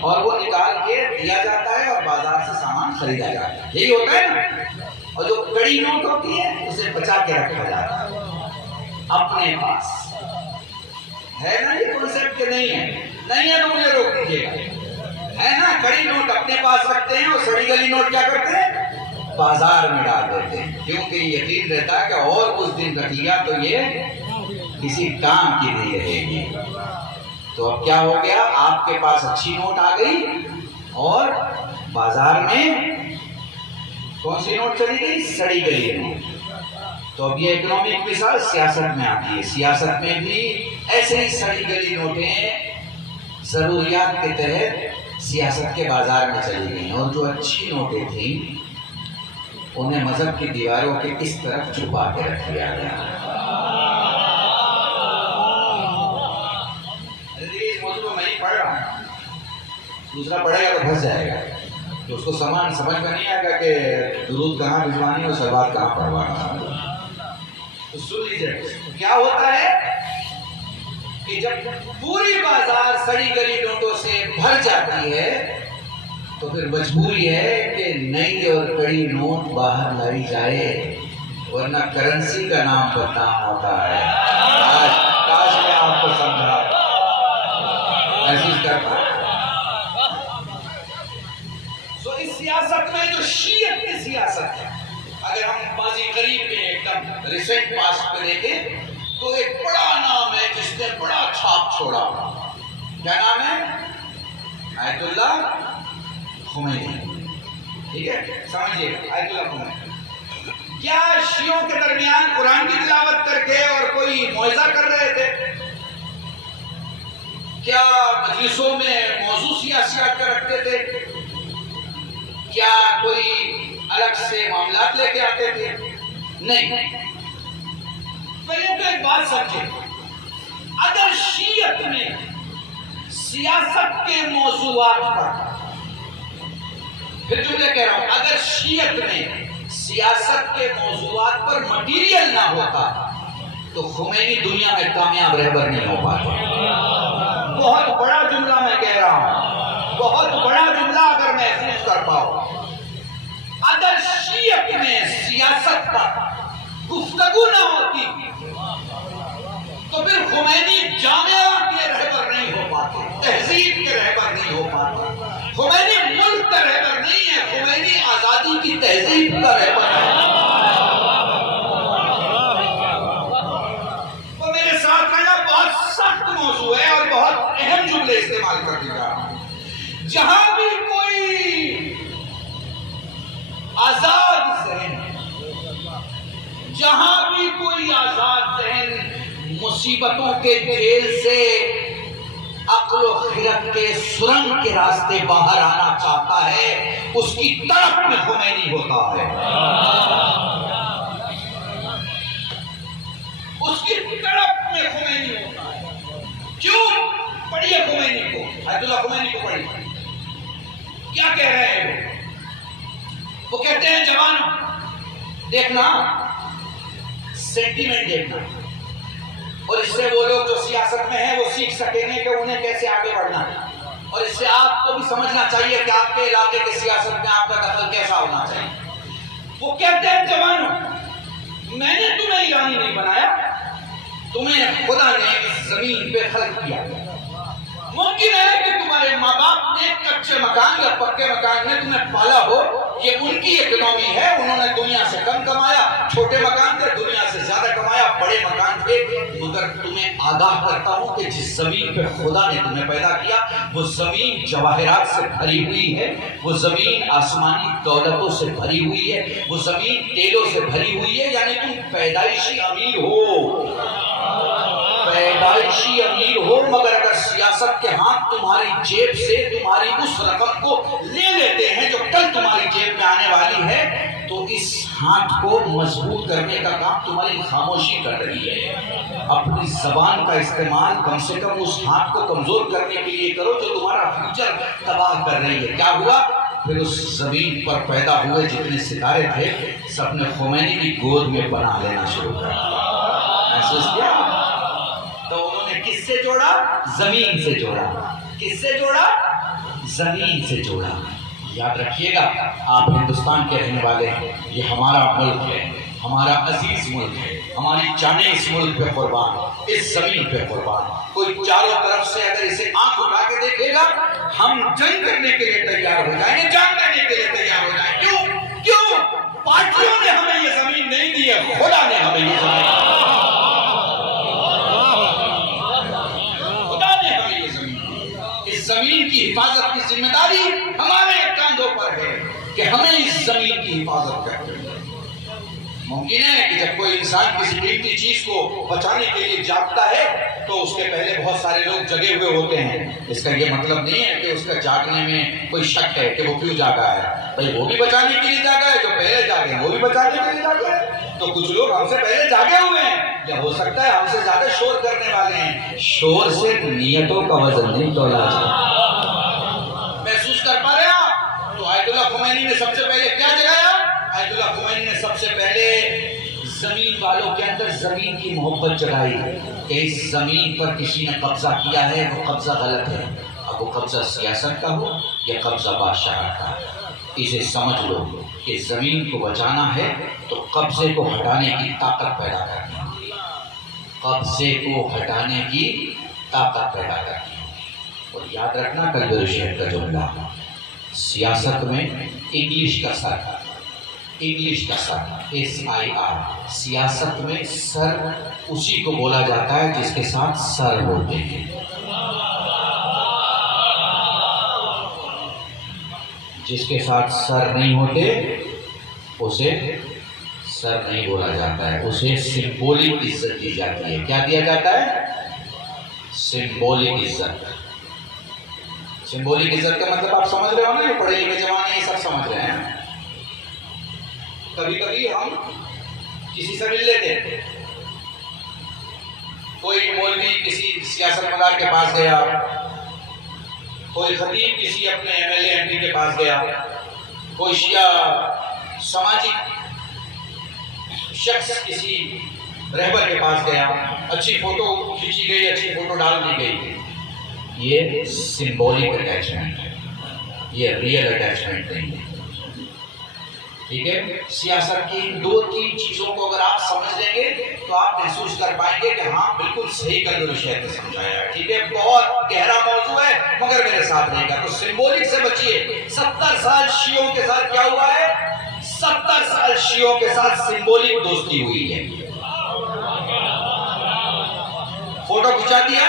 اور وہ نکال کے دیا جاتا ہے اور بازار سے سامان خریدا جاتا ہے، یہی ہوتا ہے نا۔ اور جو کڑی نوٹ ہوتی ہے اسے بچا کے رکھا جاتا ہے اپنے پاس، ہے نا؟ یہ کنسیپٹ نہیں ہے، نہیں ہے تو مجھے روک دیجیے گا، ہے نا؟ کڑی نوٹ اپنے پاس رکھتے ہیں اور سڑی گلی نوٹ کیا کرتے ہیں؟ بازار میں ڈال دیتے ہیں، کیونکہ یقین رہتا ہے کہ اور کچھ دن رکھ لیا تو یہ کسی کام کی نہیں رہے گی۔ تو اب کیا ہو گیا؟ آپ کے پاس اچھی نوٹ آ گئی اور بازار میں کون سی نوٹ چلی گئی؟ سڑی گئی نوٹ۔ تو اب یہ اکنامک مثال سیاست میں آتی ہے، سیاست میں بھی ایسے ہی سڑی گلی نوٹیں ضروریات کے تحت سیاست کے بازار میں چلی گئیں، اور جو اچھی نوٹیں تھیں انہیں مذہب کی دیواروں کے اس طرف چھپا کے رکھ دیا گیا۔ اس موضوع میں ہی پڑھ رہا ہوں، دوسرا پڑھے گا تو پھنس جائے گا، تو اس کو سمجھ میں نہیں آئے گا کہ درود کہاں بھجوانی اور سلوات کہاں پڑھوانا۔ تو سن لیجیے، کیا ہوتا ہے کہ جب پوری بازار سڑی گلی نوٹوں سے بھر جاتی ہے تو پھر مجبوری ہے کہ نئی اور کڑی نوٹ باہر لائی جائے، ورنہ کرنسی کا نام بدنام ہوتا ہے۔ کاش میں آپ کو سمجھا محسوس کرتا۔ سو اس سیاست میں جو شیعت کی سیاست ہے، اگر ہم ماضی قریب میں ایک دم ریسنٹ پاسٹ پہ دیکھیں تو ایک بڑا نام ہے جس نے بڑا چھاپ چھوڑا، کیا نام ہے؟ آیت اللہ خمینی۔ ٹھیک ہے، سمجھیے، آیت اللہ خمینی کیا شیعوں کے درمیان قرآن کی تلاوت کر کے اور کوئی معجزہ کر رہے تھے؟ کیا مجلسوں میں موضوع سیاسیات کا رکھتے تھے؟ کیا کوئی الگ سے معاملات لے کے آتے تھے؟ نہیں۔ پہلے تو ایک بات سمجھے، اگر شیعت میں سیاست کے موضوعات پر، پھر جملے کہہ رہا ہوں، اگر شیعت میں سیاست کے موضوعات پر مٹیریل نہ ہوتا تو خمینی دنیا میں کامیاب رہبر نہیں ہو پاتا۔ بہت بڑا جملہ میں کہہ رہا ہوں، بہت بڑا جملہ اگر محسوس کر پاؤ، اگر شیعت میں سیاست پر گفتگو نہ ہوتی تو پھر خمینی جامعہ کے رہبر نہیں ہو پاتے، تہذیب کے رہبر نہیں ہو پاتے۔ خمینی ملک کا رہبر نہیں ہے، خمینی آزادی کی تہذیب کا رہبر ہے۔ تو میرے ساتھ میں بہت سخت موضوع ہے اور بہت اہم جملے استعمال کر دیا۔ جہاں بھی کوئی آزاد ذہن، جہاں بھی کوئی آزاد ذہن مصیبتوں کے جیل سے عقل و خرد کے سرنگ کے راستے باہر آنا چاہتا ہے، اس کی طرف میں خمینی ہوتا ہے، اس کی طرف میں خمینی ہوتا ہے۔ کیوں؟ پڑھیے خمینی کو، آیت اللہ خمینی کو پڑھیے، کیا کہہ رہے ہیں وہ کہتے ہیں جوانوں دیکھنا، سینٹیمنٹ دیکھنا، اور اس سے وہ لوگ جو سیاست میں ہیں وہ سیکھ سکیں گے کہ انہیں کیسے آگے بڑھنا ہے، اور اس سے آپ کو بھی سمجھنا چاہیے کہ آپ کے علاقے کے سیاست میں آپ کا دخل کیسا ہونا چاہیے۔ وہ کہتے ہیں جوانوں، میں نے تمہیں ایرانی نہیں بنایا، تمہیں خدا نے اس زمین پہ خلق کیا۔ ممکن ہے کہ تمہارے ماں باپ نے کچے مکان یا پکے مکان میں تمہیں پالا ہو، یہ ان کی اکنامی ہے، انہوں نے دنیا سے کم کمایا، چھوٹے مکان تھے دنیا سے زیادہ کمایا، بڑے مکان تھے، مگر تمہیں آگاہ کرتا ہوں کہ جس زمین پہ خدا نے تمہیں پیدا کیا وہ زمین جواہرات سے بھری ہوئی ہے، وہ زمین آسمانی دولتوں سے بھری ہوئی ہے، وہ زمین تیلوں سے بھری ہوئی ہے، یعنی تم پیدائشی امیر ہو، پیدائشی امیر ہو، مگر اگر سیاست کے ہاتھ تمہاری جیب سے تمہاری اس رقم کو لے لیتے ہیں جو کل تمہاری جیب میں آنے والی ہے، تو اس ہاتھ کو مضبوط کرنے کا کام تمہاری خاموشی کر رہی ہے۔ اپنی زبان کا استعمال کم سے کم اس ہاتھ کو کمزور کرنے کے لیے کرو جو تمہارا فیوچر تباہ کر رہی ہے۔ کیا ہوا؟ پھر اس زمین پر پیدا ہوئے جتنے ستارے تھے سب نے خمینی کی گود میں پناہ لینا شروع کر دیا۔ محسوس کیا؟ تو انہوں نے کس سے جوڑا؟ زمین سے جوڑا۔ کس سے جوڑا؟ زمین سے جوڑا. یاد رکھیے گا آپ ہندوستان کے رہنے والے ہیں, یہ ہمارا ملک ہے, ہمارا عزیز ملک ہے, ہماری جانیں اس ملک پہ قربان, اس زمین پہ قربان. کوئی چاروں طرف سے اگر اسے آنکھ اٹھا کے دیکھے گا, ہم جنگ کرنے کے لیے تیار ہو جائیں گے, جان دینے کے لیے تیار ہو جائیں گے. کیوں؟ پارٹیوں نے ہمیں یہ زمین نہیں دی ہے, خدا نے ہمیں یہ زمین دی. خدا نے ہمیں یہ زمین دی. اس زمین کی حفاظت کی ذمہ داری ہمارے کاندھوں پر ہے کہ ہمیں اس زمین کی حفاظت کریں. ممکن ہے کہ جب کوئی انسان کسی قیمتی چیز کو بچانے کے لیے جاگتا ہے تو اس کے پہلے بہت سارے لوگ جگے ہوئے ہوتے ہیں. اس کا یہ مطلب نہیں ہے کہ اس کا جاگنے میں کوئی شک ہے کہ وہ کیوں جاگا ہے. بھائی وہ بھی بچانے کے لیے جاگا ہے, جو پہلے جاگے ہیں وہ بھی بچانے کے لیے جاگے ہیں. تو کچھ لوگ ہم سے پہلے جاگے ہوئے ہیں, یا ہو سکتا ہے ہم سے زیادہ شور کرنے والے ہیں. شور سے نیتوں کا وزن نہیں تولا جاتا. محسوس کر پا رہے ہیں؟ تو آیت اللہ خمینی نے سب سے پہلے کیا جگایا؟ آیت اللہ خمینی نے سب سے پہلے زمین والوں کے اندر زمین کی محبت جگائی کہ اس زمین پر کسی نے قبضہ کیا ہے, وہ قبضہ غلط ہے. اب وہ قبضہ سیاست کا ہو یا قبضہ بادشاہ کا, اسے سمجھ لو کہ زمین کو بچانا ہے تو قبضے کو ہٹانے کی طاقت پیدا کرنی ہوگی. قبضے کو ہٹانے کی طاقت پیدا کرنی ہوگی. اور یاد رکھنا کلبر شیخ کا جملہ, سیاست میں انگلش کا سر, انگلش کا سر SIR, سیاست میں سر اسی کو بولا جاتا ہے جس کے ساتھ سر ہوتے ہیں. جس کے ساتھ سر نہیں ہوتے اسے سر نہیں بولا جاتا ہے, اسے سمبولک عزت دی جاتی ہے. کیا دیا جاتا ہے؟ سمبولک عزت. سمبولک عزت کا مطلب آپ سمجھ رہے ہو نا, یہ پڑھے لکھے جوان یہ سب سمجھ رہے ہیں. کبھی کبھی ہم کسی سے مل لیتے ہیں, کوئی مولوی کسی سیاست مدار کے پاس گیا, کوئی خطیب کسی اپنے MLA MP کے پاس گیا, کوئی شیعہ سماجی شخص کسی رہبر کے پاس گیا, اچھی فوٹو کھینچی گئی, اچھی فوٹو ڈال دی گئی. یہ سمبولک اٹیچمنٹ ہے, یہ ریئل اٹیچمنٹ نہیں ہے. ٹھیک ہے, سیاست کی دو تین چیزوں کو اگر آپ سمجھ لیں گے تو آپ محسوس کر پائیں گے کہ ہاں بالکل صحیح کلبر شیخ نے سمجھایا ہے. ٹھیک ہے, بہت گہرا موضوع ہے مگر میرے ساتھ رہے گا. تو سمبولک سے بچیے. 70 سال شیعوں کے ساتھ کیا ہوا ہے؟ 70 سال شیعوں کے ساتھ سمبولک دوستی ہوئی ہے. فوٹو کھچا دیا,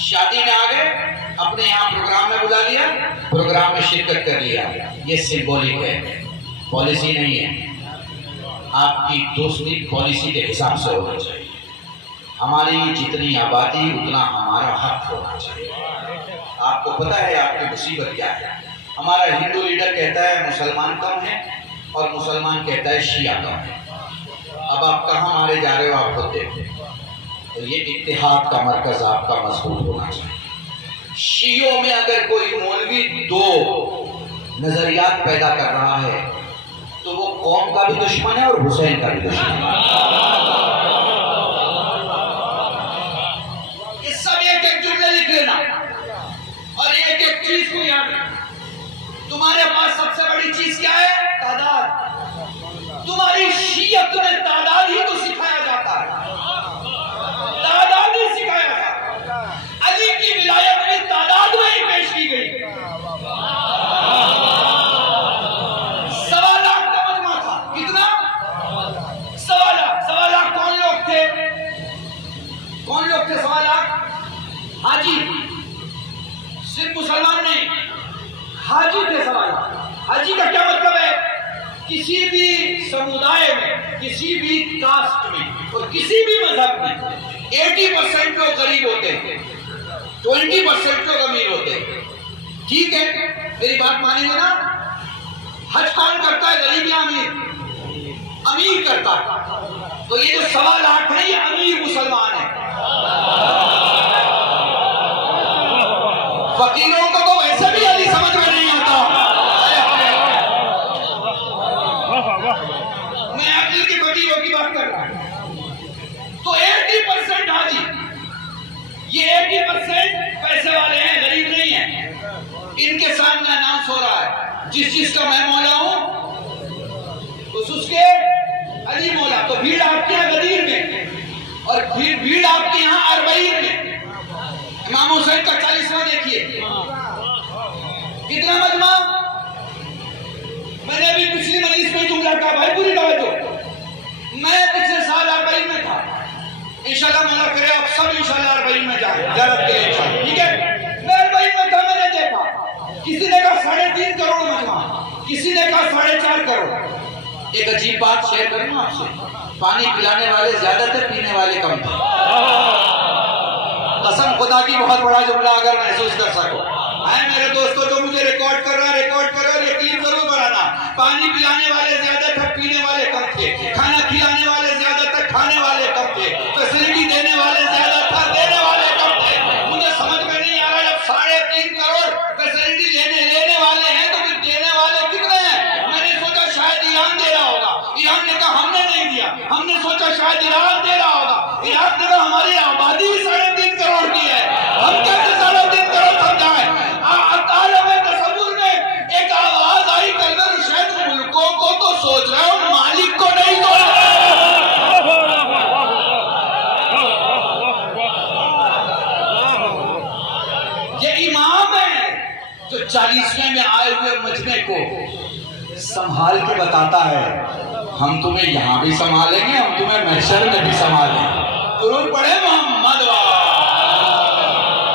شادی میں آ گئے, اپنے یہاں پروگرام میں بلا لیا, پروگرام میں شرکت کر لیا. یہ سمبولک ہے, پالیسی نہیں ہے. آپ کی دوستی پالیسی کے حساب سے ہونا چاہیے. ہماری جتنی آبادی اتنا ہمارا حق ہونا چاہیے. آپ کو پتہ ہے آپ کی مصیبت کیا ہے؟ ہمارا ہندو لیڈر کہتا ہے مسلمان کم ہے اور مسلمان کہتا ہے شیعہ کم ہے. اب آپ کہاں مارے جا رہے ہو آپ خود دیکھیں. تو یہ اتحاد کا مرکز آپ کا مضبوط ہونا چاہیے. شیعوں میں اگر کوئی مولوی دو نظریات پیدا کر رہا ہے تو وہ قوم کا بھی دشمن ہے اور حسین کا بھی دشمن ہے. یہ سب ایک ایک جملے لکھ لینا اور ایک ایک چیز کو یاد رکھنا. تمہارے پاس سب سے بڑی چیز کیا ہے؟ تعداد. تمہاری شیعت میں تعداد ہی تو سکھایا جاتا ہے, تعداد ہی سکھایا جاتا ہے. علی کی ولایت میں تعداد میں ہی پیش کی گئی. 1.25 لاکھ کا مجمع تھا. کتنا؟ 1.25 لاکھ. کون لوگ تھے؟ کون لوگ تھے 1.25 لاکھ؟ حاجی. صرف مسلمان نہیں, حاجی تھے 1.25 لاکھ. حاجی کا کیا مطلب ہے؟ کسی بھی سمودائے میں, کسی بھی کاسٹ میں اور کسی بھی مذہب میں 80% لوگ غریب ہوتے ہیں, 20% لوگ امیر ہوتے ہیں. ٹھیک ہے, میری بات مانیں گے نا؟ حج کون کرتا ہے, غریب یا امیر؟ امیر کرتا ہے. تو یہ جو 1.25 لاکھ ہے یہ امیر مسلمان ہے. فقیروں کو تو ویسے بھی علی سمجھ میں نہیں آتا. میں عقل کی فقیروں کی بات کر رہا ہوں. تو 80% حاجی, یہ 80% پیسے والے ہیں, غریب نہیں ہیں. ان کے ساتھ جس چیز کا میں مولا ہوں اس کے علی مولا. تو بھیڑ آپ کے یہاں غدیر میں اور بھیڑ آپ کے یہاں اربعین میں. امام حسین کا 40واں دیکھیے کتنا مجمع. میں نے ابھی پچھلی مجلس میں جملہ کہا بھائی پوری توجہ. میں پچھلے سال اربعین میں تھا. انشاءاللہ مولا کرے آپ سب انشاءاللہ اربعین میں جائیں زیارت کے لیے انشاءاللہ. ٹھیک ہے. میں اربعین میں تھا. میں نے دیکھا کسی نے کہا 3.5 کروڑ مجمع, کسی نے کہا 4.5 کروڑ. ایک عجیب بات شیئر کروں آپ سے. پانی پلانے والے زیادہ تھے, پینے والے کم تھے. قسم خدا کی بہت بڑا جملہ اگر محسوس کر سکو. میرے دوستو جو مجھے ریکارڈ کر رہا ہے یہ کلپ ضرور بنانا. پانی پلانے والے زیادہ تھے, پینے والے کم تھے. کھانا کھلانے والے زیادہ تھے, کھانے والے کم تھے. فیسلٹی دینے والے زیادہ تھے, دینے والے کم تھے. مجھے سمجھ میں نہیں آ رہا جب 3.5 کروڑ فیسلٹی لینے والے ہیں تو پھر دینے والے کتنے ہیں. میں نے سوچا شاید ایران دے رہا ہوگا. ایران نے کہا ہم نے نہیں دیا. ہم نے سوچا شاید عراق دے رہا ہوگا. عراق نے کہا ہماری آبادی 3.5 کروڑ کی ہے, ہم کیسے 3.5 کروڑ سمجھائیں. عالم تصور میں ایک آواز آئی کلمہ شاید ملکوں کو تو سوچ رہا ہوں, مالک کو نہیں سوچ رہا. یہ امام ہے جو 40ویں میں آئے ہوئے مجمع کو سنبھال کے بتاتا ہے ہم تمہیں یہاں بھی سنبھالیں گے, ہم تمہیں محشر میں بھی سنبھالیں گے. ضرور پڑھے محمد